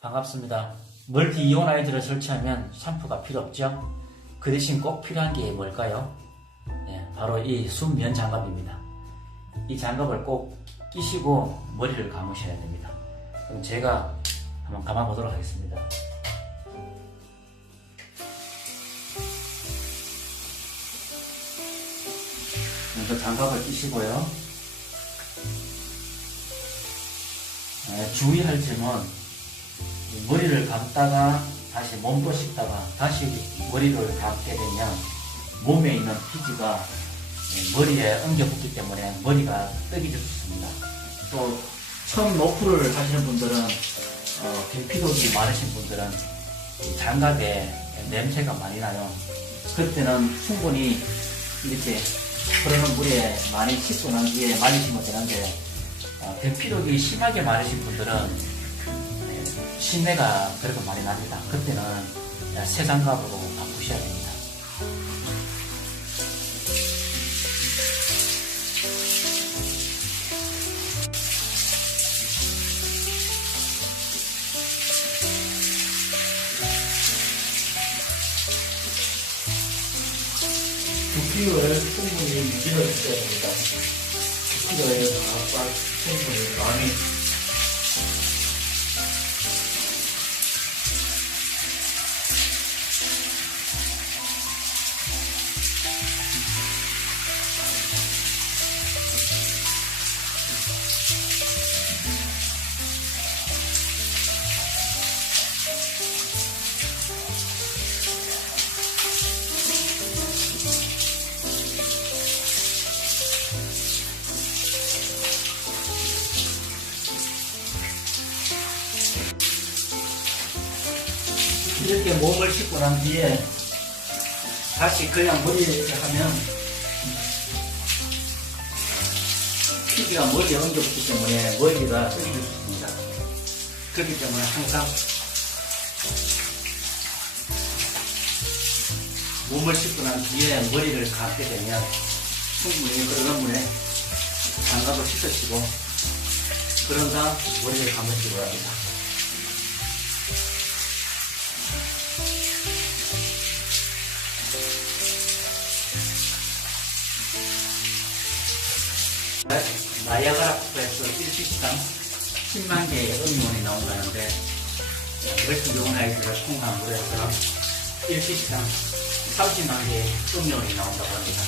반갑습니다. 멀티 이온 아이들을 설치하면 샴푸가 필요 없죠? 그 대신 꼭 필요한 게 뭘까요? 네, 바로 이 순면 장갑입니다. 이 장갑을 꼭 끼시고 머리를 감으셔야 됩니다. 그럼 제가 한번 감아보도록 하겠습니다. 먼저 장갑을 끼시고요. 네, 주의할 점은 머리를 감다가 다시 몸도 씻다가 다시 머리를 감게 되면 몸에 있는 피지가 머리에 엉겨 붙기 때문에 머리가 떡이 죽습니다. 또 처음 노프를 하시는 분들은 어, 계피독이 많으신 분들은 이 장갑에 냄새가 많이 나요. 그때는 충분히 이렇게 흐르는 물에 많이 씻고 난 뒤에 말리시면 되는데 어, 대피력이 심하게 많으신 분들은 신내가 그렇게 많이 납니다. 그때는 새 장갑으로 바꾸셔야 됩니다. 두피를 충분히 유지를 해줘야 됩니다. 두피를 아빠 충분히 많이 이렇게 몸을 씻고 난 뒤에 다시 그냥 머리를 하면 피지가 머리에 엉겨붙기 때문에 머리가 떨리게 좋습니다. 그렇기 때문에 항상 몸을 씻고 난 뒤에 머리를 감게 되면 충분히 그런 물에 장갑을 씻으시고 그런 다음 머리를 감으시기 바랍니다. 나이아가라 폭포에서 일주일당 10만 개의 음료원이 나온다는데 요원 아이들을 통한 물에서 일주일당 30만 개의 음료원이 나온다고 합니다.